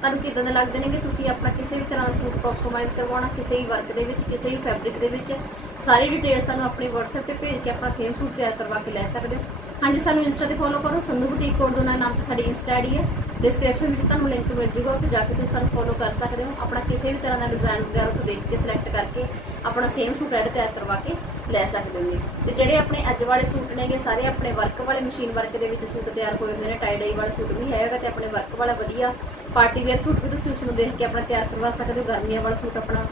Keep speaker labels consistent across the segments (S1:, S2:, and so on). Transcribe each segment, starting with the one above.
S1: ਤੁਹਾਨੂੰ ਕਿਦਾਂ ਦੇ ਲੱਗਦੇ ਨੇ ਕਿ ਤੁਸੀਂ ਆਪਣਾ ਕਿਸੇ ਵੀ ਤਰ੍ਹਾਂ ਦਾ ਸੂਟ ਕਸਟਮਾਈਜ਼ ਕਰਵਾਉਣਾ, ਕਿਸੇ ਵੀ ਵਰਕ ਦੇ ਵਿੱਚ, ਕਿਸੇ ਵੀ ਫੈਬਰਿਕ ਦੇ ਵਿੱਚ, ਸਾਰੀ ਡਿਟੇਲ ਸਾਨੂੰ ਆਪਣੇ WhatsApp ਤੇ ਭੇਜ ਕੇ ਆਪਣਾ ਸੇਮ ਸੂਟ ਤਿਆਰ ਕਰਵਾ ਕੇ ਲੈ ਸਕਦੇ ਹੋ। ਹਾਂਜੀ, ਸਾਨੂੰ ਇੰਸਟਾ ਤੇ ਫੋਲੋ ਕਰੋ। ਸੰਧੂ ਬੁਟੀਕ ਕੋਡ ਦੋਨਾ ਨਾਮ ਤੇ ਸਾਡੀ ਇੰਸਟਾ ਆਈਡੀ ਹੈ। ਡਿਸਕ੍ਰਿਪਸ਼ਨ ਵਿੱਚ ਤੁਹਾਨੂੰ ਲਿੰਕ ਮਿਲ ਜੂਗਾ। ਉੱਥੇ ਜਾ ਕੇ ਤੁਸੀਂ ਸਾਨੂੰ ਫੋਲੋ ਕਰ ਸਕਦੇ ਹੋ। ਆਪਣਾ ਕਿਸੇ ਵੀ ਤਰ੍ਹਾਂ ਦਾ ਡਿਜ਼ਾਈਨ ਵਗੈਰਾ ਉੱਥੇ ਦੇਖ ਕੇ ਸਿਲੈਕਟ ਕਰਕੇ, ਆਪਣਾ ਸੇਮ ਸੂਟ ਐਡ ਤਿਆਰ ਕਰਵਾ ਕੇ ਲੈ ਸਕਦੇ ਹੋਗੇ ਤੇ ਜਿਹੜੇ ਆਪਣੇ ਅੱਜ ਵਾਲੇ ਸੂਟ ਨੇਗੇ, ਸਾਰੇ ਆਪਣੇ ਵਰਕ ਵਾਲੇ ਮਸ਼ੀਨ ਵਰਕ ਦੇ ਵਿੱਚ ਸੂਟ ਤਿਆਰ ਹੋਏ ਹੋਏ ਨੇ। ਟਾਈ ਡਾਈ ਵਾਲਾ ਸੂਟ ਵੀ ਹੈਗਾ ਤੇ ਆਪਣੇ ਵਰਕ ਵਾਲਾ ਵਧੀਆ। ਪਾਰਟੀ ਵੇਅਰ ਸੂਟ ਵੀ ਤੁਸੀਂ ਉਸ ਨੂੰ ਦੇਖ ਕੇ ਆਪਣਾ ਤਿਆਰ ਕਰਵਾ ਸਕਦੇ ਹੋ। ਗਰਮੀਆਂ ਵਾਲਾ ਸੂਟ ਆਪਣਾ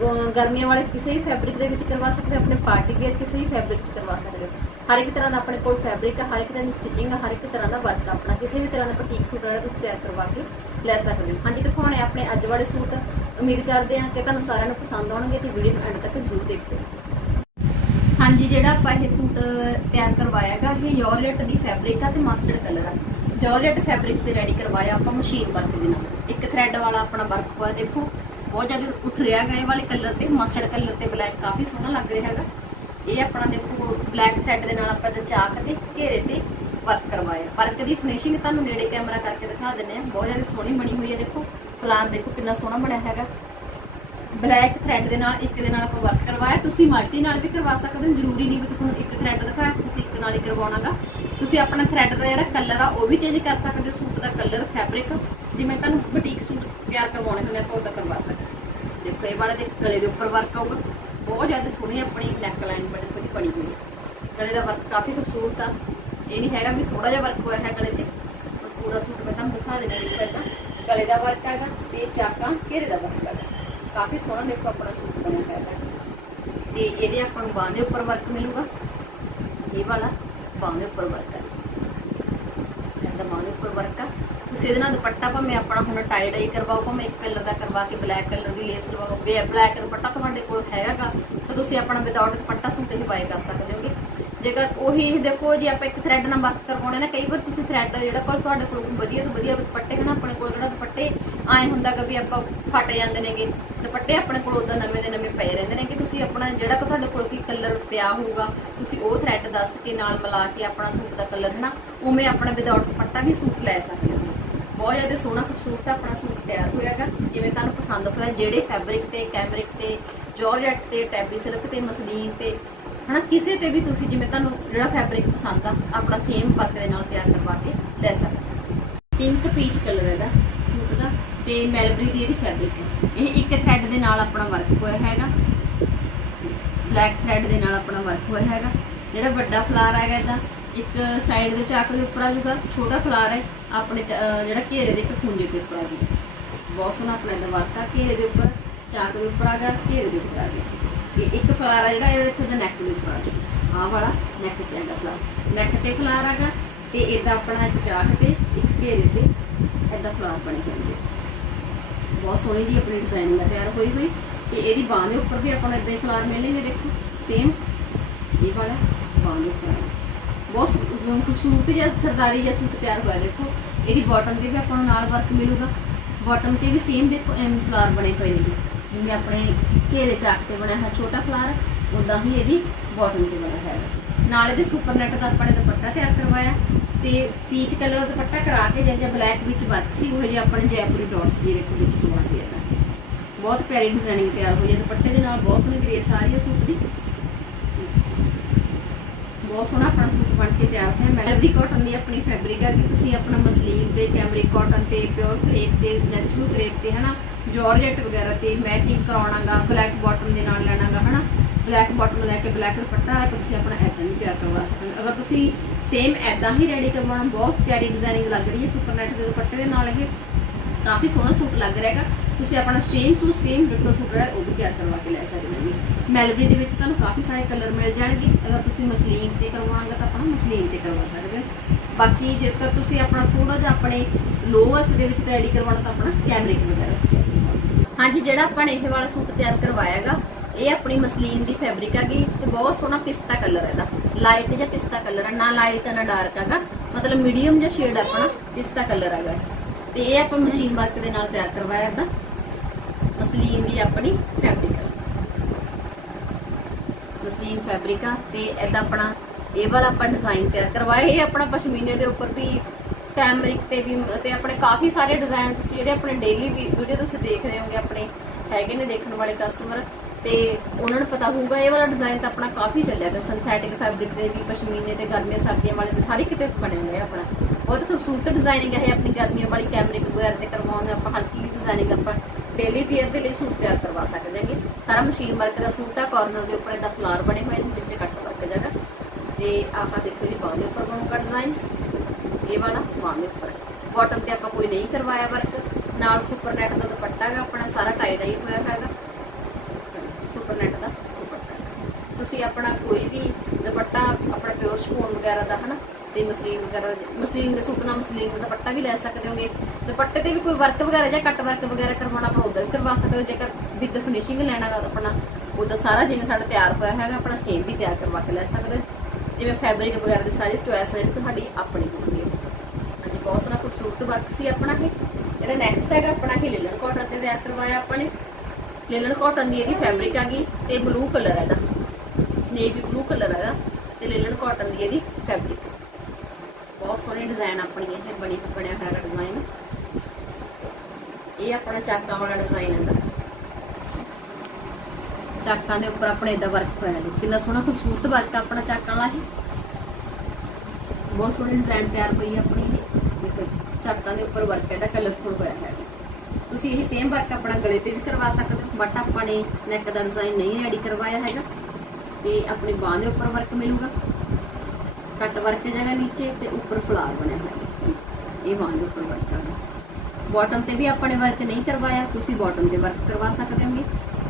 S1: ਗਰਮੀਆਂ ਵਾਲੇ ਕਿਸੇ ਵੀ ਫੈਬਰਿਕ ਦੇ ਵਿੱਚ ਕਰਵਾ ਸਕਦੇ ਹੋ, ਆਪਣੇ ਪਾਰਟੀ ਵੇਅਰ ਕਿਸੇ ਵੀ ਫੈਬਰਿਕ 'ਚ ਕਰਵਾ ਸਕਦੇ ਹੋ। ਹਰ ਇੱਕ ਤਰ੍ਹਾਂ ਦਾ ਆਪਣੇ ਕੋਲ ਫੈਬਰਿਕ ਹੈ ਹਰ ਇੱਕ ਤਰ੍ਹਾਂ ਦੀ ਸਟਿਚਿੰਗ ਹੈ ਹਰ ਇੱਕ ਤਰ੍ਹਾਂ ਦਾ ਵਰਕ ਆਪਣਾ। ਕਿਸੇ ਵੀ ਤਰ੍ਹਾਂ ਦਾ ਬੁਟੀਕ ਸੂਟ ਜਿਹੜਾ ਤੁਸੀਂ ਤਿਆਰ ਕਰਵਾ ਕੇ ਲੈ ਸਕਦੇ ਹੋ। ਹਾਂਜੀ, ਦਿਖਾਉਣੇ ਆਪਣੇ ਅੱਜ ਵਾਲੇ ਸੂਟ। ਉਮੀਦ ਕਰਦੇ ਹਾਂ ਕਿ ਤੁਹਾਨੂੰ ਸਾਰਿਆਂ ਨੂੰ ਪਸੰਦ ਆਉਣਗੇ ਤੇ ਵੀਡੀਓ ਨੂੰ ਐਂਡ ਤੱਕ ਜ਼ਰੂਰ ਦੇਖਿਓ। ਹਾਂਜੀ, ਜਿਹੜਾ ਆਪਾਂ ਇਹ ਸੂਟ ਤਿਆਰ ਕਰਵਾਇਆ ਹੈਗਾ, ਇਹ ਯੋਰਜਟ ਦੀ ਫੈਬਰਿਕ ਆ ਤੇ ਮਸਟਰਡ ਕਲਰ ਆ। ਜੋਰਜਟ ਫੈਬਰਿਕ ਤੇ ਰੈਡੀ ਕਰਵਾਇਆ ਆਪਾਂ ਮਸ਼ੀਨ ਵਰਕ ਦੇ ਨਾਲ। ਇੱਕ ਥ੍ਰੈਡ ਵਾਲਾ ਆਪਣਾ ਵਰਕ ਹੋਇਆ ਦੇਖੋ। ਬਹੁਤ ਜ਼ਿਆਦਾ ਉੱਠ ਰਿਹਾ ਹੈਗਾ, ਇਹ ਵਾਲੇ ਕਲਰ ਤੇ ਮਸਟਰਡ ਕਲਰ ਤੇ ਬਲੈਕ ਕਾਫੀ ਸੋਹਣਾ ਲੱਗ ਰਿਹਾ ਹੈਗਾ। ਇਹ ਆਪਣਾ ਦੇਖੋ ਬਲੈਕ ਥ੍ਰੈਡ ਦੇ ਨਾਲ ਆਪਾਂ ਇਹਦਾ ਚਾਕ ਤੇ, ਘੇਰੇ ਤੇ ਵਰਕ ਕਰਵਾਇਆ। ਵਰਕ ਦੀ ਫਿਨਿਸ਼ਿੰਗ ਤੁਹਾਨੂੰ ਨੇੜੇ ਕੈਮਰਾ ਕਰਕੇ ਦਿਖਾ ਦਿੰਨੇ ਆ ਬਹੁਤ ਜ਼ਿਆਦਾ ਸੋਹਣੀ ਬਣੀ ਹੋਈ ਹੈ ਦੇਖੋ। ਪਲਾਨ ਦੇਖੋ ਕਿੰਨਾ ਸੋਹਣਾ ਬਣਿਆ ਹੈਗਾ। ਬਲੈਕ ਥ੍ਰੈਡ ਦੇ ਨਾਲ, ਇੱਕ ਦੇ ਨਾਲ ਆਪਾਂ ਵਰਕ ਕਰਵਾਇਆ। ਤੁਸੀਂ ਮਲਟੀ ਨਾਲ ਵੀ ਕਰਵਾ ਸਕਦੇ ਹੋ, ਜ਼ਰੂਰੀ ਨਹੀਂ ਵੀ ਤੁਹਾਨੂੰ ਇੱਕ ਥ੍ਰੈਡ ਦਿਖਾਇਆ, ਤੁਸੀਂ ਇੱਕ ਨਾਲ ਹੀ ਕਰਵਾਉਣਾਗਾ ਤੁਸੀਂ ਆਪਣਾ ਥ੍ਰੈਡ ਦਾ ਜਿਹੜਾ ਕਲਰ ਆ, ਉਹ ਵੀ ਚੇਂਜ ਕਰ ਸਕਦੇ ਹੋ, ਸੂਟ ਦਾ ਕਲਰ ਫੈਬਰਿਕ ਜਿਵੇਂ ਤੁਹਾਨੂੰ ਬੁਟੀਕ ਸੂਟ ਤਿਆਰ ਕਰਵਾਉਣੇ ਹੁੰਦੇ ਆ ਆਪਾਂ ਉਹਦਾ ਕਰਵਾ ਸਕਦੇ ਹੋ। ਦੇਖੋ ਇਹ ਵਾਲਾ ਦੇ ਗਲੇ ਦੇ ਉੱਪਰ ਵਰਕ ਆਊਗਾ। ਬਹੁਤ ਜ਼ਿਆਦਾ ਸੋਹਣੀ ਆਪਣੀ ਨੈਕ ਲਾਈਨ ਬੜੀ ਦੀ ਬਣੀ ਹੋਈ ਗਲੇ ਦਾ ਵਰਕ ਕਾਫੀ ਖੂਬਸੂਰਤ ਆ। ਇਹ ਨਹੀਂ ਹੈਗਾ ਵੀ ਥੋੜਾ ਜਿਹਾ ਵਰਕ ਹੋਇਆ ਹੈ ਗਲੇ ਤੇ, ਪਰ ਪੂਰਾ ਸੂਟ ਮੈਂ ਤੁਹਾਨੂੰ ਦਿਖਾ ਦੇਣਾ, ਦੇਖੋ ਇਦਾਂ। ਗਲੇ ਦਾ ਵਰਕ ਹੈਗਾ ਤੇ ਚਾਕਾਂ, ਘੇਰੇ ਦਾ ਵਰਕ ਹੈਗਾ। ਕਾਫੀ ਸੋਹਣਾ ਦੇਖੋ ਆਪਣਾ ਸੂਟ ਬਣਿਆ ਹੈਗਾ ਹੈ। ਤੇ ਇਹਦੇ ਆਪਾਂ ਨੂੰ ਬਾਹਾਂ ਦੇ ਉੱਪਰ ਵਰਕ ਮਿਲੂਗਾ। ਇਹ ਵਾਲਾ ਬਾਹਾਂ ਦੇ ਉੱਪਰ ਵਰਕ ਹੈ ਇਹਦਾ ਬਾਹਾਂ ਦੇ ਉੱਪਰ ਵਰਕ ਹੈ ਤੁਸੀਂ ਇਹਦੇ ਨਾਲ ਦੁਪੱਟਾ ਭਾਵੇਂ ਆਪਣਾ ਹੁਣ ਟਾਈ ਡਾਈ ਕਰਵਾਓ, ਭਾਵੇਂ ਇੱਕ ਕਲਰ ਦਾ ਕਰਵਾ ਕੇ ਬਲੈਕ ਕਲਰ ਦੀ ਲੇਸ ਲਵਾਓ। ਬਲੈਕ ਦੁਪੱਟਾ ਤੁਹਾਡੇ ਕੋਲ ਹੈਗਾ। ਤਾਂ ਤੁਸੀਂ ਆਪਣਾ ਵਿਦਆਊਟ ਦੁਪੱਟਾ ਸੂਟ ਹੀ ਬਾਏ ਕਰ ਸਕਦੇ ਹੋਗੇ। ਜੇਕਰ ਉਹੀ ਦੇਖੋ ਜੇ ਆਪਾਂ ਇੱਕ ਥ੍ਰੈਡ ਨਾਲ ਵਰਕ ਕਰਵਾਉਣੇ ਨਾ, ਕਈ ਵਾਰ ਤੁਸੀਂ ਥ੍ਰੈਡ ਜਿਹੜਾ ਕੋਲ ਤੁਹਾਡੇ ਕੋਲ ਵਧੀਆ ਤੋਂ ਵਧੀਆ ਦੁਪੱਟੇ ਹਨ, ਆਪਣੇ ਕੋਲ ਜਿਹੜਾ ਦੁਪੱਟੇ ਆਏ ਹੁੰਦਾਗਾ ਵੀ ਆਪਾਂ ਫਟ ਜਾਂਦੇ ਨੇਗੇ। ਦੁਪੱਟੇ ਆਪਣੇ ਕੋਲ ਉਦਾਂ ਨਵੇਂ ਦੇ ਨਵੇਂ ਪਏ ਰਹਿੰਦੇ ਨੇ ਕਿ ਤੁਸੀਂ ਆਪਣਾ ਜਿਹੜਾ ਕੋ ਤੁਹਾਡੇ ਕੋਲ ਕੀ ਕਲਰ ਪਿਆ ਹੋਊਗਾ, ਤੁਸੀਂ ਉਹ ਥ੍ਰੈਡ ਦੱਸ ਕੇ ਨਾਲ ਮਿਲਾ ਕੇ ਆਪਣਾ ਸੂਟ ਦਾ ਕਲਰ ਹੈ ਨਾ ਉਵੇਂ ਆਪਣਾ ਵਿਦਆਊਟ ਦੁਪੱਟਾ ਵੀ ਸੂਟ ਲੈ ਸਕਦੇ ਹੋ। ਬਹੁਤ ਜ਼ਿਆਦਾ ਸੋਹਣਾ, ਖੂਬਸੂਰਤ ਆਪਣਾ ਸੂਟ ਤਿਆਰ ਹੋਇਆਗਾ ਜਿਵੇਂ ਤੁਹਾਨੂੰ ਪਸੰਦ ਹੋਇਆ, ਜਿਹੜੇ ਫੈਬਰਿਕ ਤੇ ਕੈਮਰਿਕ ਤੇ ਜਾਰਜਟ ਤੇ ਟੈਬੀ ਸਿਲਕ ਤੇ, ਮਸਲੀਨ ਤੇ ਹਨਾ, ਕਿਸੇ ਤੇ ਵੀ ਤੁਸੀਂ ਜਿਵੇਂ ਤੁਹਾਨੂੰ ਜਿਹੜਾ ਫੈਬਰਿਕ ਪਸੰਦ ਆ, ਆਪਣਾ ਸੇਮ ਵਰਕ ਦੇ ਨਾਲ ਤਿਆਰ ਕਰਵਾ ਕੇ ਲੈ ਸਕਦੇ ਪਿੰਕ ਪੀਚ ਕਲਰ ਇਹਦਾ, ਸੂਟ ਦਾ, ਤੇ ਮੈਲਬਰੀ ਦੀ ਇਹਦੀ ਫੈਬਰਿਕ ਹੈ। ਇਹ ਇੱਕ ਥ੍ਰੈਡ ਦੇ ਨਾਲ ਆਪਣਾ ਵਰਕ ਹੋਇਆ ਹੈਗਾ। ਬਲੈਕ ਥ੍ਰੈਡ ਦੇ ਨਾਲ ਆਪਣਾ ਵਰਕ ਹੋਇਆ ਹੈਗਾ। ਜਿਹੜਾ ਵੱਡਾ ਫਲਾਰ ਹੈਗਾ ਇਹਦਾ, ਇੱਕ ਸਾਈਡ ਦੇ ਚਾਕ ਦੇ ਉੱਪਰ ਆ ਜਾਊਗਾ, ਛੋਟਾ ਫਲਾਰ ਹੈ, ਆਪਣੇ ਜਿਹੜਾ ਘੇਰੇ ਦੇ ਇੱਕ ਖੁੰਝੇ ਦੇ ਉੱਪਰ ਆ ਜਾਊਗਾ। ਬਹੁਤ ਸੋਹਣਾ ਆਪਣਾ ਇਹਦਾ ਵਰਕ ਆ, ਘੇਰੇ ਦੇ ਉੱਪਰ, ਚਾਕ ਦੇ ਉੱਪਰ ਆ ਗਿਆ, ਘੇਰੇ ਦੇ ਉੱਪਰ ਆ ਗਿਆ। ਇਹ ਇੱਕ ਫਲਾਰ ਆ ਜਿਹੜਾ ਇਹਦੇ ਦੇਖੋ ਇਹਦਾ ਨੈਕ ਦੇ ਉੱਪਰ ਆ ਜਾਊਗਾ ਆਹ ਵਾਲਾ ਨੈਕ ਤੇ ਆਗਾ ਫਲਾਰ। ਨੈਕ ਤੇ ਫਲਾਰ ਆਗਾ ਤੇ ਇਹਦਾ ਆਪਣਾ ਇੱਕ ਚਾਕ ਤੇ, ਇੱਕ ਘੇਰੇ ਤੇ ਇਹਦਾ ਫਲਾਰ ਬਣੇ ਹੋਣਗੇ ਬਹੁਤ ਸੋਹਣੀ ਜੀ ਆਪਣੀ ਡਿਜ਼ਾਈਨਿੰਗ ਆ ਤਿਆਰ ਹੋਈ ਹੋਈ। ਤੇ ਇਹਦੀ ਬਾਹ ਦੇ ਉੱਪਰ ਵੀ ਆਪਾਂ ਨੂੰ ਇਦਾਂ ਹੀ ਫਲਾਰ ਮਿਲਣਗੇ, ਦੇਖੋ। ਸੇਮ ਇਹ ਵਾਲਾ ਬਾਹ ਦੇ ਉੱਪਰ ਆ ਬਹੁਤ ਸੁ- ਖੂਬਸੂਰਤ ਜਿਹਾ ਸਰਦਾਰੀ ਜਿਹਾ ਸੂਟ ਤਿਆਰ ਹੋਇਆ, ਦੇਖੋ। ਇਹਦੀ ਬਾਟਮ ਤੇ ਵੀ ਆਪਾਂ ਨੂੰ ਨਾਲ ਵਰਕ ਮਿਲੂਗਾ। ਬਾਟਮ ਤੇ ਵੀ ਸੇਮ ਦੇਖੋ ਐਮ ਫਲਾਰ ਬਣੇ ਹੋਏ ਨੇ ਜਿਵੇਂ ਆਪਣੇ ਘੇਰੇ ਚਾਕ ਤੇ ਬਣਿਆ ਹੋਇਆ ਛੋਟਾ ਫਲਾਰ ਉਦਾਂ ਹੀ ਇਹਦੀ ਬਾਟਮ ਤੇ ਬਣਿਆ ਹੋਇਆ ਹੈ। ਨਾਲ ਇਹਦੇ ਸੁਪਰ ਨੈਟ ਦਾ ਆਪਾਂ ਨੇ ਦੁਪੱਟਾ ਤਿਆਰ ਕਰਵਾਇਆ ਤੇ ਪੀਚ ਕਲਰ ਦਾ ਦੁਪੱਟਾ ਕਰਾ ਕੇ ਜਿਹੜਾ ਬਲੈਕ ਵਿੱਚ ਵਰਕ ਸੀ, ਉਹ ਜਿਹਾ ਆਪਣੇ ਜੈਪੁਰੀ ਡਾਟਸ ਜੀ ਦੇਖੋ ਵਿੱਚ ਪਵਾਤੇ ਇਹਦਾ ਬਹੁਤ ਪਿਆਰੀ ਡਿਜ਼ਾਈਨਿੰਗ ਤਿਆਰ ਹੋਈ ਹੈ, ਦੁਪੱਟੇ ਦੇ ਨਾਲ ਬਹੁਤ ਸੋਹਣੀ ਗ੍ਰੇਸ ਆ ਰਹੀ ਹੈ ਸੂਟ ਦੀ। ਬਹੁਤ ਸੋਹਣਾ ਆਪਣਾ ਸੂਟ ਬਣ ਕੇ ਤਿਆਰ ਹੋਇਆ। ਮੈਲਰੀ ਕਾਟਨ ਦੀ ਆਪਣੀ ਫੈਬਰਿਕ ਹੈ ਕਿ ਤੁਸੀਂ ਆਪਣਾ ਮਸਲੀਨ ਤੇ ਕੈਮਰਿਕ ਕਾਟਨ ਤੇ ਪਿਓਰ ਕਰੇਪ ਤੇ ਨੈਚੁਰਲ ਕਰੇਪ ਤੇ, ਹਨਾ? ਜਾਰਜਟ ਵਗੈਰਾ ਤੇ ਮੈਚਿੰਗ ਕਰਾਉਣਾਗਾ ਬਲੈਕ ਬਾਟਮ ਦੇ ਨਾਲ ਲੈਣਾਗਾ, ਹਨਾ? ਬਲੈਕ ਬਾਟਮ ਲੈ ਕੇ ਬਲੈਕ ਦੁਪੱਟਾ ਹੈ ਤੁਸੀਂ ਆਪਣਾ ਐਦਾਂ ਵੀ ਤਿਆਰ ਕਰਵਾ ਸਕਦੇ ਹੋ। ਅਗਰ ਤੁਸੀਂ ਸੇਮ ਐਦਾਂ ਹੀ ਰੈਡੀ ਕਰਵਾਉਣਾ, ਬਹੁਤ ਪਿਆਰੀ ਡਿਜ਼ਾਈਨਿੰਗ ਲੱਗ ਰਹੀ ਹੈ ਸੁਪਰ ਨੈਟ ਦੇ ਦੁਪੱਟੇ ਦੇ ਨਾਲ ਇਹ। ਕਾਫੀ ਸੋਹਣਾ ਸੂਟ ਲੱਗ ਰਿਹਾ ਹੈਗਾ। ਤੁਸੀਂ ਆਪਣਾ same to same ditto suit ਜਿਹੜਾ ਉਹ ਵੀ ਤਿਆਰ ਕਰਵਾ ਕੇ ਲੈ ਸਕਦੇ ਹੋ ਮੈਲਬਰੀ ਦੇ ਵਿੱਚ ਤੁਹਾਨੂੰ ਕਾਫੀ ਸਾਰੇ ਕਲਰ ਮਿਲ ਜਾਣਗੇ। ਅਗਰ ਤੁਸੀਂ ਮਸਲੀਨ ਤੇ ਕਰਵਾਉਣਾਗਾ ਤਾਂ ਆਪਣਾ ਮਸਲੀਨ ਤੇ ਕਰਵਾ ਸਕਦੇ ਹੋ। ਬਾਕੀ ਜੇਕਰ ਤੁਸੀਂ ਆਪਣਾ ਥੋੜਾ ਜਿਹਾ ਆਪਣੇ ਲੋਵੈਸਟ ਦੇ ਵਿੱਚ ਰੈਡੀ ਕਰਵਾਉਣਾ ਤਾਂ ਆਪਣਾ ਕੈਮਰਿਕ ਵਗੈਰਾ। ਹਾਂਜੀ, ਜਿਹੜਾ ਆਪਾਂ ਨੇ ਇਹ ਵਾਲਾ ਸੂਟ ਤਿਆਰ ਕਰਵਾਇਆਗਾ, ਇਹ ਆਪਣੀ ਮਸਲੀਨ ਦੀ ਫੈਬਰਿਕ ਹੈਗੀ ਤੇ ਬਹੁਤ ਸੋਹਣਾ ਪਿਸਤਾ ਕਲਰ ਹੈ ਇਹਦਾ। ਲਾਈਟ ਜਿਹਾ ਪਿਸਤਾ ਕਲਰ ਹੈ, ਨਾ ਲਾਈਟ ਨਾ ਡਾਰਕ ਹੈਗਾ। ਮਤਲਬ ਮੀਡੀਅਮ ਜਿਹਾ ਸ਼ੇਡ ਆਪਣਾ ਪਿਸਤਾ ਕਲਰ ਹੈਗਾ ਤੇ ਇਹ ਆਪਾਂ ਮਸ਼ੀਨ ਵਰਕ ਦੇ ਨਾਲ ਤਿਆਰ ਕਰਵਾਇਆ ਇਹਦਾ। ਮਸਲੀਨ ਦੀ ਆਪਣੀ ਫੈਬਰਿਕ ਹੈ। ਮਸਲੀਨ ਫੈਬਰਿਕ ਆ ਤੇ ਇਹਦਾ ਆਪਣਾ, ਇਹ ਵਾਲਾ ਆਪਾਂ ਡਿਜ਼ਾਈਨ ਤਿਆਰ ਕਰਵਾਇਆ। ਇਹ ਆਪਣਾ ਪਸ਼ਮੀਨੇ ਦੇ ਉੱਪਰ ਵੀ ਕੈਮਰਿਕ ਤੇ ਵੀ, ਤੇ ਆਪਣੇ ਕਾਫੀ ਸਾਰੇ ਡਿਜ਼ਾਈਨ ਤੁਸੀਂ ਜਿਹੜੇ ਆਪਣੇ ਡੇਲੀ ਵੀਡੀਓ ਤੁਸੀਂ ਦੇਖਦੇ ਹੋਗੇ ਆਪਣੇ ਹੈਗੇ ਨੇ ਦੇਖਣ ਵਾਲੇ ਕਸਟਮਰ ਤੇ ਉਹਨਾਂ ਨੂੰ ਪਤਾ ਹੋਊਗਾ, ਇਹ ਵਾਲਾ ਡਿਜ਼ਾਈਨ ਤਾਂ ਆਪਣਾ ਕਾਫੀ ਚੱਲਿਆ ਤੇ ਸਿੰਥੈਟਿਕ ਫੈਬਰਿਕ ਦੇ ਵੀ, ਪਸ਼ਮੀਨੇ ਤੇ ਗਰਮੀਆਂ, ਸਰਦੀਆਂ ਵਾਲੇ ਤੇ ਹਰ ਇੱਕ ਤੇ ਬਣਿਆ ਹੋਇਆ ਆਪਣਾ। ਬਹੁਤ ਖੂਬਸੂਰਤ ਡਿਜ਼ਾਈਨਿੰਗ ਹੈ ਇਹ ਆਪਣੀ ਗਰਮੀਆਂ ਵਾਲੀ ਕੈਮਰਿਕ ਵਗੈਰਾ ਤੇ ਕਰਵਾਉਣ, ਆਪਾਂ ਹਲਕੀ ਜਿਹੀ ਡਿਜ਼ਾਈਨਿੰਗ ਆਪਾਂ ਡੇਲੀ ਵੀਅਰ ਦੇ ਲਈ ਸੂਟ ਤਿਆਰ ਕਰਵਾ ਸਕਦੇ ਹਾਂਗੇ। ਸਾਰਾ ਮਸ਼ੀਨ ਵਰਕ ਦਾ ਸੂਟ ਆ ਕਾਰਨਰ ਦੇ ਉੱਪਰ ਇਹਦਾ ਫਲਾਰ ਬਣੇ ਹੋਏ ਨੇ, ਨੀਚੇ ਕੱਟ ਵਰਕ ਜਗ੍ਹਾ ਤੇ ਆਹ ਦੇਖੋ ਜੀ ਬਾਹ ਦੇ ਉੱਪਰ ਬਣੂਗਾ ਡਿਜ਼ਾਈਨ ਇਹ ਵਾਲਾ ਬਾਹ ਦੇ ਉੱਪਰ। ਬਾਟਮ ਤੇ ਆਪਾਂ ਕੋਈ ਨਹੀਂ ਕਰਵਾਇਆ ਵਰਕ ਨਾਲ ਸੁਪਰ ਨੈਟ ਦਾ ਦੁਪੱਟਾ ਹੈਗਾ, ਆਪਣਾ ਸਾਰਾ ਟਾਈ ਡਾਈ ਹੋਇਆ ਹੈਗਾ। ਸੁਪਰ ਨੈਟ ਦਾ ਦੁਪੱਟਾ ਤੁਸੀਂ ਆਪਣਾ ਕੋਈ ਵੀ ਦੁਪੱਟਾ, ਆਪਣਾ ਪਿਓਰ ਸ਼ਪੂਨ ਵਗੈਰਾ ਦਾ ਹਨਾ, ਤੇ ਮਸਲੀਨ ਵਗੈਰਾ ਮਸਲੀਨ ਦੇ ਸੂਟ ਨਾਲ ਮਸਲੀਨ ਦਾ ਦੁਪੱਟਾ ਵੀ ਲੈ ਸਕਦੇ ਹੋਗੇ। ਦੁਪੱਟੇ ਤੇ ਵੀ ਕੋਈ ਵਰਕ ਵਗੈਰਾ ਜਾਂ ਕੱਟ ਵਰਕ ਵਗੈਰਾ ਕਰਵਾਉਣਾ ਆਪਾਂ ਉਹਦਾ ਵੀ ਕਰਵਾ ਸਕਦੇ ਹੋ। ਜੇਕਰ ਵਿਦ ਫਿਨਿਸ਼ਿੰਗ ਲੈਣਾ ਗਾ ਆਪਣਾ ਉਹਦਾ ਸਾਰਾ ਜਿਵੇਂ ਸਾਡਾ ਤਿਆਰ ਹੋਇਆ ਹੈਗਾ, ਆਪਣਾ ਸੇਮ ਵੀ ਤਿਆਰ ਕਰਵਾ ਕੇ ਲੈ ਸਕਦੇ ਹੋ। ਜਿਵੇਂ ਫੈਬਰਿਕ ਵਗੈਰਾ ਦੀ ਸਾਰੀ ਚੋਇਸ ਹੈ ਤੁਹਾਡੀ ਆਪਣੀ। ਹੁੰਦੀ ਬਹੁਤ ਸੋਹਣਾ ਖੂਬਸੂਰਤ ਵਰਕ ਸੀ ਆਪਣਾ ਇਹ। ਜਿਹੜਾ ਨੈਕਸਟ ਹੈਗਾ ਆਪਣਾ ਇਹ ਲਿਲਨ ਕਾਟਨ ਤੇ ਤਿਆਰ ਕਰਵਾਇਆ ਆਪਾਂ ਨੇ। ਲਿਲਨ ਕਾਟਨ ਦੀ ਇਹਦੀ ਫੈਬਰਿਕ ਆ ਗਈ ਤੇ ਬਲੂ ਕਲਰ ਹੈ ਇਹਦਾ। ਨੇਵੀ ਬਲੂ ਕਲਰ ਹੈ ਇਹਦਾ ਤੇ ਲਿਲਨ ਕਾਟਨ ਦੀ ਇਹਦੀ ਫੈਬਰਿਕ ਬਹੁਤ ਸੋਹਣੇ ਡਿਜ਼ਾਈਨ ਆਪਣੀ ਇਹ, ਬਣੀ, ਬਣਿਆ ਹੋਇਆ ਡਿਜ਼ਾਈਨ ਇਹ ਆਪਣਾ ਚਾਕਾਂ ਵਾਲਾ ਡਿਜ਼ਾਈਨ ਹੈ ਚਾਕਾਂ ਦੇ ਉੱਪਰ ਆਪਣੇ ਇਦਾਂ ਵਰਕ ਹੋਇਆ ਜੀ। ਕਿੰਨਾ ਸੋਹਣਾ ਖੂਬਸੂਰਤ ਵਰਕ ਆਪਣਾ ਚਾਕਾਂ ਵਾਲਾ ਇਹ। ਬਹੁਤ ਸੋਹਣੀ ਡਿਜ਼ਾਈਨ ਤਿਆਰ ਹੋਈ ਆਪਣੀ ਦੇਖੋ ਚਾਕਾਂ ਦੇ ਉੱਪਰ ਵਰਕ ਹੈ ਇਹਦਾ ਕਲਰਫੁਲ ਹੋਇਆ ਹੈ। ਤੁਸੀਂ ਇਹ ਸੇਮ ਵਰਕ ਆਪਣਾ ਗਲੇ ਤੇ ਵੀ ਕਰਵਾ ਸਕਦੇ ਹੋ ਬਟ ਆਪਾਂ ਨੇ ਨੈਕ ਦਾ ਡਿਜ਼ਾਈਨ ਨਹੀਂ ਰੈਡੀ ਕਰਵਾਇਆ ਹੈਗਾ। ਤੇ ਆਪਣੀ ਬਾਹ ਦੇ ਉੱਪਰ ਵਰਕ ਮਿਲੂਗਾ। ਕੱਟ ਵਰਕ ਜਗ੍ਹਾ ਨੀਚੇ ਤੇ ਉੱਪਰ ਫਲਾਰ ਬਣਿਆ ਹੋਇਆ ਇਹ ਬਾਹ ਦੇ ਉੱਪਰ ਵਰਕ ਆ ਬਾਟਮ ਤੇ ਵੀ ਆਪਾਂ ਨੇ ਵਰਕ ਨਹੀਂ ਕਰਵਾਇਆ, ਤੁਸੀਂ ਬਾਟਮ ਤੇ ਵਰਕ ਕਰਵਾ ਸਕਦੇ ਹੋਗੇ।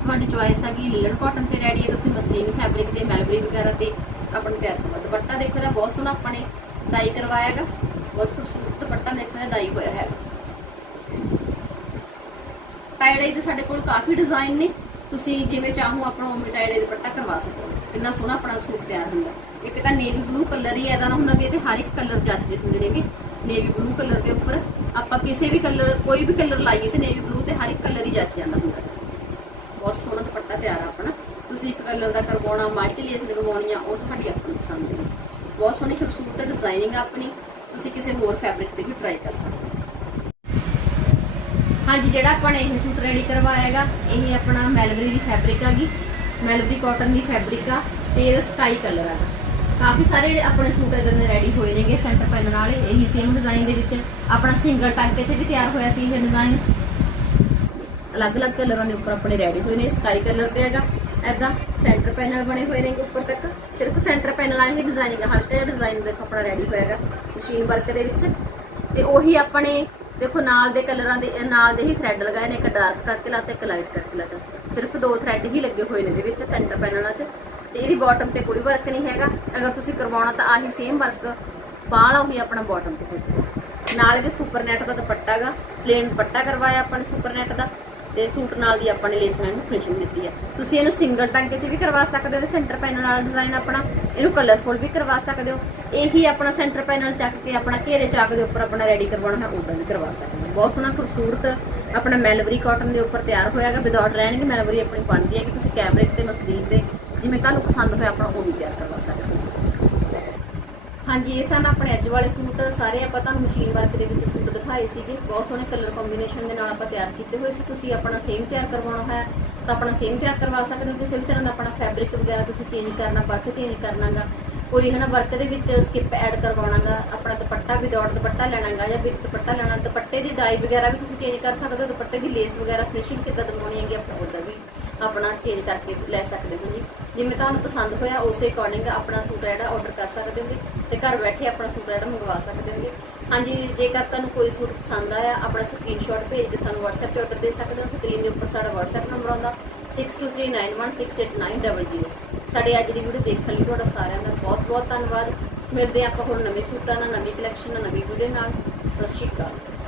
S1: ਤੁਹਾਡੀ ਚੁਆਇਸ ਹੈਗੀ ਲਿਲਨ ਕਾਟਨ ਤੇ ਰੈਡੀ ਹੈ, ਤੁਸੀਂ ਮਸਲੀਨ ਫੈਬਰਿਕ ਤੇ ਮੈਲਬਰੀ ਵਗੈਰਾ ਤੇ ਆਪਣੇ ਤਿਆਰ ਕਰਵਾ ਦੁਪੱਟਾ ਦੇਖੋ ਦਾ ਬਹੁਤ ਸੋਹਣਾ ਆਪਾਂ ਨੇ ਡਾਈ ਕਰਵਾਇਆ ਹੈਗਾ। ਦੁਪੱਟਾ ਦੇਖੋ ਦਾ ਡਾਈ ਹੋਇਆ ਹੈ। ਟਾਈਡਾਈ ਦੇ ਸਾਡੇ ਕੋਲ ਕਾਫੀ ਡਿਜ਼ਾਈਨ ਨੇ। ਤੁਸੀਂ ਜਿਵੇਂ ਚਾਹੋ ਆਪਣਾ ਉਵੇਂ ਟਾਈਡਾਈ ਦੁਪੱਟਾ ਕਰਵਾ ਸਕਦੇ ਕਿੰਨਾ ਸੋਹਣਾ ਆਪਣਾ ਸੂਟ ਤਿਆਰ ਹੁੰਦਾ। ਇੱਕ ਤਾਂ ਨੇਵੀ ਬਲੂ ਕਲਰ ਹੀ ਐਦਾ ਨਾ ਹੁੰਦਾ ਵੀ ਇਹਦੇ ਹਰ ਇੱਕ ਕਲਰ ਜੱਚਦੇ ਹੁੰਦੇ ਨੇਗੇ। ਨੇਵੀ ਬਲੂ ਕਲਰ ਦੇ ਉੱਪਰ ਆਪਾਂ ਕਿਸੇ ਵੀ ਕਲਰ ਕੋਈ ਵੀ ਕਲਰ ਲਾਈਏ ਤੇ ਨੇਵੀ ਬਲੂ ਤੇ ਹਰ ਇੱਕ ਕਲਰ ਹੀ ਜੱਚ ਜਾਂਦਾ ਹੁੰਦਾ। ਬਹੁਤ ਸੋਹਣਾ ਦੁਪੱਟਾ ਤਿਆਰ ਆ ਆਪਣਾ। ਤੁਸੀਂ ਇੱਕ ਕਲਰ ਦਾ ਕਰਵਾਉਣਾ ਮਲਟੀ ਲੇਸ ਲਗਵਾਉਣੀ ਆ, ਉਹ ਤੁਹਾਡੀ ਆਪਣੀ ਪਸੰਦ ਹੈ। ਬਹੁਤ ਸੋਹਣੀ ਖੂਬਸੂਰਤ ਡਿਜ਼ਾਈਨਿੰਗ ਆ ਆਪਣੀ। ਤੁਸੀਂ ਕਿਸੇ ਹੋਰ ਫੈਬਰਿਕ ਤੇ ਵੀ ਟਰਾਈ ਕਰ ਸਕਦੇ ਹੋ। ਹਾਂਜੀ, ਜਿਹੜਾ ਆਪਾਂ ਨੇ ਇਹ ਸੂਟ ਰੈਡੀ ਕਰਵਾਇਆ ਹੈਗਾ, ਇਹ ਆਪਣਾ ਮੈਲਬਰੀ ਦੀ ਫੈਬਰਿਕ ਹੈਗੀ ਮੈਲਬਰੀ ਕਾਟਨ ਦੀ ਫੈਬਰਿਕ ਆ ਤੇ ਇਹਦਾ ਸਕਾਈ ਕਲਰ ਹੈਗਾ ਕਾਫੀ ਸਾਰੇ ਆਪਣੇ ਸੂਟ ਇਦਾਂ ਦੇ ਰੈਡੀ ਹੋਏ ਨੇਗੇ ਸੈਂਟਰ ਪੈਨਲ ਵਾਲੇ ਇਹੀ ਸੇਮ ਡਿਜ਼ਾਈਨ ਦੇ ਵਿੱਚ। ਆਪਣਾ ਸਿੰਗਲ ਟਾਂਕੇ 'ਚ ਵੀ ਤਿਆਰ ਹੋਇਆ ਸੀ ਇਹ ਡਿਜ਼ਾਈਨ ਅਲੱਗ-ਅਲੱਗ ਕਲਰਾਂ ਦੇ ਉੱਪਰ ਆਪਣੇ ਰੈਡੀ ਹੋਏ ਨੇ ਸਕਾਈ ਕਲਰ ਤੇ ਹੈਗਾ। ਐਦਾਂ ਸੈਂਟਰ ਪੈਨਲ ਬਣੇ ਹੋਏ ਨੇ ਉੱਪਰ ਤੱਕ। ਸਿਰਫ ਸੈਂਟਰ ਪੈਨਲ ਵਾਲੀ ਹੀ ਡਿਜ਼ਾਈਨਿੰਗ ਹਲਕਾ ਜਿਹਾ ਡਿਜ਼ਾਈਨ ਦੇਖੋ ਆਪਣਾ ਰੈਡੀ ਹੋਇਆਗਾ ਮਸ਼ੀਨ ਵਰਕ ਦੇ ਵਿੱਚ। ਤੇ ਉਹੀ ਆਪਣੇ ਦੇਖੋ ਨਾਲ ਦੇ ਕਲਰਾਂ ਦੇ, ਨਾਲ ਦੇ ਹੀ ਥ੍ਰੈਡ ਲਗਾਏ ਨੇ। ਇੱਕ ਡਾਰਕ ਕਰਕੇ ਲਾਤਾ, ਇੱਕ ਲਾਈਟ ਕਰਕੇ ਲਾਤਾ। ਸਿਰਫ ਦੋ ਥ੍ਰੈਡ ਹੀ ਲੱਗੇ ਹੋਏ ਨੇ ਇਹਦੇ ਵਿੱਚ ਸੈਂਟਰ ਪੈਨਲਾਂ 'ਚ। ਤੇ ਇਹਦੀ ਬਾਟਮ ਤੇ ਕੋਈ ਵਰਕ ਨਹੀਂ ਹੈਗਾ। ਅਗਰ ਤੁਸੀਂ ਕਰਵਾਉਣਾ ਤਾਂ ਆਹੀ ਸੇਮ ਵਰਕ ਬਾਹਲਾ ਉਹੀ ਆਪਣਾ ਬਾਟਮ ਤੇ ਹੋਊਗਾ ਨਾਲ ਇਹਦੇ ਸੁਪਰ ਨੈਟ ਦਾ ਦੁਪੱਟਾ ਗਾ। ਪਲੇਨ ਦੁਪੱਟਾ ਕਰਵਾਇਆ ਆਪਾਂ ਨੇ ਸੁਪਰ ਨੈਟ ਦਾ। ਤੇ ਸੂਟ ਨਾਲ ਦੀ ਆਪਾਂ ਨੇ ਲੇਸ ਨਾਲ ਨੂੰ ਫਿਨਿਸ਼ਿੰਗ ਦਿੱਤੀ ਹੈ ਤੁਸੀਂ ਇਹਨੂੰ ਸਿੰਗਲ ਟਾਂਕੇ 'ਚ ਵੀ ਕਰਵਾ ਸਕਦੇ ਹੋ ਸੈਂਟਰ ਪੈਨਲ ਵਾਲਾ ਡਿਜ਼ਾਈਨ ਆਪਣਾ। ਇਹਨੂੰ ਕਲਰਫੁਲ ਵੀ ਕਰਵਾ ਸਕਦੇ ਹੋ। ਇਹੀ ਆਪਣਾ ਸੈਂਟਰ ਪੈਨਲ ਚੱਕ ਕੇ ਆਪਣਾ ਘੇਰੇ ਚਾਕ ਦੇ ਉੱਪਰ ਆਪਣਾ ਰੈਡੀ ਕਰਵਾਉਣਾ ਹੈ ਉਦਾਂ ਵੀ ਕਰਵਾ ਸਕਦੇ ਹੋ। ਬਹੁਤ ਸੋਹਣਾ ਖੂਬਸੂਰਤ ਆਪਣਾ ਮੈਲਵਰੀ ਕਾਟਨ ਦੇ ਉੱਪਰ ਤਿਆਰ ਹੋਇਆਗਾ ਵਿਦਆਊਟ ਲਾਈਨਿੰਗ ਮੈਲਵਰੀ ਆਪਣੀ ਬਣਦੀ ਹੈ ਕਿ ਤੁਸੀਂ ਕੈਮਰਿਕ ਤੇ ਮਸਲੀਨ ਤੇ ਜਿਵੇਂ ਤੁਹਾਨੂੰ ਪਸੰਦ ਹੋਇਆ ਆਪਣਾ ਉਹ ਵੀ ਤਿਆਰ ਕਰਵਾ ਸਕਦੇ ਹੋ। ਹਾਂਜੀ, ਇਹ ਸਨ ਆਪਣੇ ਅੱਜ ਵਾਲੇ ਸੂਟ। ਸਾਰੇ ਆਪਾਂ ਤੁਹਾਨੂੰ ਮਸ਼ੀਨ ਵਰਕ ਦੇ ਵਿੱਚ ਸੂਟ ਦਿਖਾਏ ਸੀਗੇ। ਬਹੁਤ ਸੋਹਣੇ ਕਲਰ ਕੰਬੀਨੇਸ਼ਨ ਦੇ ਨਾਲ ਆਪਾਂ ਤਿਆਰ ਕੀਤੇ ਹੋਏ ਸੀ। ਤੁਸੀਂ ਆਪਣਾ ਸੇਮ ਤਿਆਰ ਕਰਵਾਉਣਾ ਹੈ ਤਾਂ ਆਪਣਾ ਸੇਮ ਤਿਆਰ ਕਰਵਾ ਸਕਦੇ ਹੋ ਕਿਸੇ ਵੀ ਤਰ੍ਹਾਂ ਦਾ ਆਪਣਾ ਫੈਬਰਿਕ ਵਗੈਰਾ ਤੁਸੀਂ ਚੇਂਜ ਕਰਨਾ ਵਰਕ ਚੇਂਜ ਕਰਨਾਗਾ। ਕੋਈ ਹੈ ਨਾ ਵਰਕ ਦੇ ਵਿੱਚ ਸਕਿਪ ਐਡ ਕਰਵਾਉਣਾਗਾ, ਆਪਣਾ ਦੁਪੱਟਾ ਵਿਦਆਊਟ ਦੁਪੱਟਾ ਲੈਣਾਗਾ ਜਾਂ ਵਿਦ ਦੁਪੱਟਾ ਲੈਣਾ, ਦੁਪੱਟੇ ਦੀ ਡਾਈ ਵਗੈਰਾ ਵੀ ਤੁਸੀਂ ਚੇਂਜ ਕਰ ਸਕਦੇ ਹੋ, ਦੁਪੱਟੇ ਦੀ ਲੇਸ ਵਗੈਰਾ ਫਿਨਿਸ਼ਿੰਗ ਕਿੱਦਾਂ ਦਵਾਉਣੀ ਹੈਗੀ ਆਪਾਂ ਉਹਦਾ ਵੀ ਆਪਣਾ ਚੇਂਜ ਕਰਕੇ ਲੈ ਸਕਦੇ ਹੋ ਜੀ। ਜਿਵੇਂ ਤੁਹਾਨੂੰ ਪਸੰਦ ਹੋਇਆ, ਉਸੇ ਅਕੋਰਡਿੰਗ ਆਪਣਾ ਸੂਟ ਜਿਹੜਾ ਆਰਡਰ ਕਰ ਸਕਦੇ ਹੋ ਤੇ ਘਰ ਬੈਠੇ ਆਪਣਾ ਸੂਟ ਜਿਹੜਾ ਮੰਗਵਾ ਸਕਦੇ ਹੋਗੇ ਹਾਂਜੀ, ਜੇਕਰ ਤੁਹਾਨੂੰ ਕੋਈ ਸੂਟ ਪਸੰਦ ਆਇਆ, ਆਪਣਾ ਸਕਰੀਨਸ਼ਾਟ ਭੇਜ ਕੇ ਸਾਨੂੰ WhatsApp ਤੇ ਆਰਡਰ ਦੇ ਸਕਦੇ ਹੋ। ਸਕਰੀਨ ਦੇ ਉੱਪਰ ਸਾਡਾ WhatsApp ਨੰਬਰ ਆਉਂਦਾ 6239166800 ਸਾਡੇ ਅੱਜ ਦੀ ਵੀਡੀਓ ਦੇਖਣ ਲਈ ਤੁਹਾਡਾ ਸਾਰਿਆਂ ਦਾ ਬਹੁਤ ਬਹੁਤ ਧੰਨਵਾਦ। ਮਿਲਦੇ ਹਾਂ ਆਪਾਂ ਹੋਰ ਨਵੇਂ ਸੂਟਾਂ ਨਾਲ, ਨਵੀਂ ਕਲੈਕਸ਼ਨ ਨਾਲ, ਨਵੀਂ ਵੀਡੀਓ ਨਾਲ। ਸਤਿ ਸ਼੍ਰੀ ਅਕਾਲ।